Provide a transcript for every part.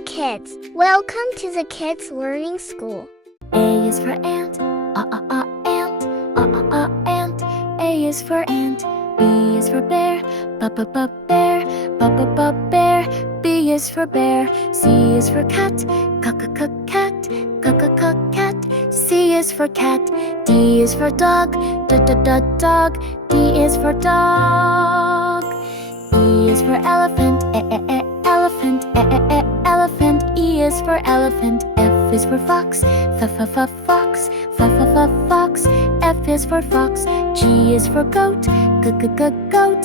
Hello kids, welcome to the Kids Learning School. A is for ant, ant, ant. A is for ant. B is for bear, bear, bear. B is for bear. C is for cat, cat, cat. C is for cat. D is for dog, dog. D is for dog. E is for elephant, elephant. E is for elephant. F is for fox, fox. F is for fox. G is for goat, goat.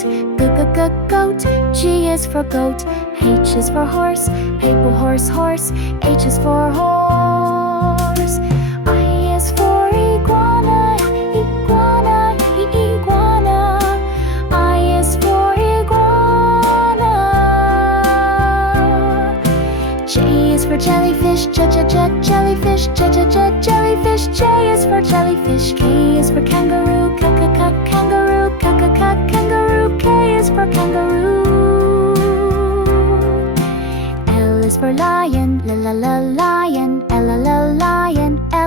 G is for goat. H is for horse, horse. H is for horse. I is for iguana, iguana. I is for iguana. J is for jellyfish, jellyfish. J is for jellyfish. K is for kangaroo, kangaroo. K is for kangaroo. L is for lion, lion. L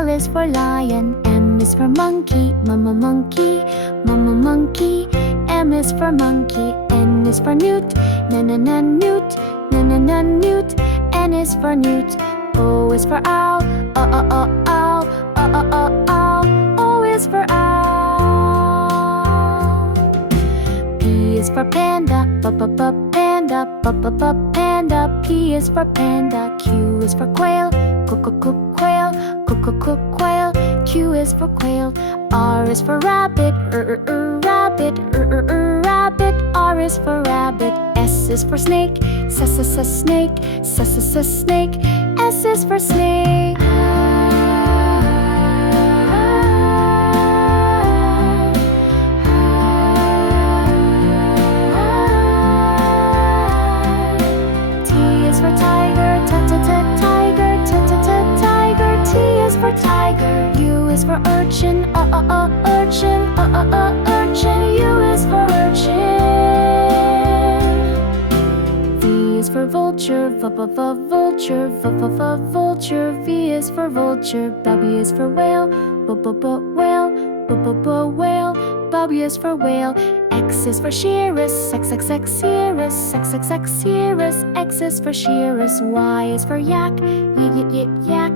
is for lion. M is for monkey, monkey. M is for monkey. N is for newt, newt. N is for newt. O is for owl, owl. O is for owl. P is for panda, panda. P is for panda. Q is for quail, quail. Q is for quail. R is for rabbit, rabbit. R is for rabbit. S is for snake, snake. S is for snake. T is for tiger, tiger. T is for tiger. U is for urchin, urchin. U is for urchin. V is for vulture, vulture. V is for vulture. W is for whale, whale. W is for whale. X is for shearers, X is for shearers. Y is for yak, yak.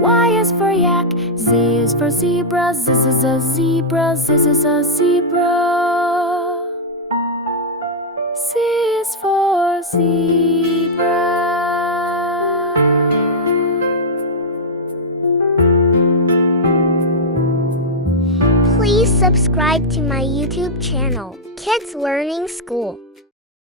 Y is for yak. Z is for zebra, zebra. Z is for zebra. Please subscribe to my YouTube channel, Kids Learning School.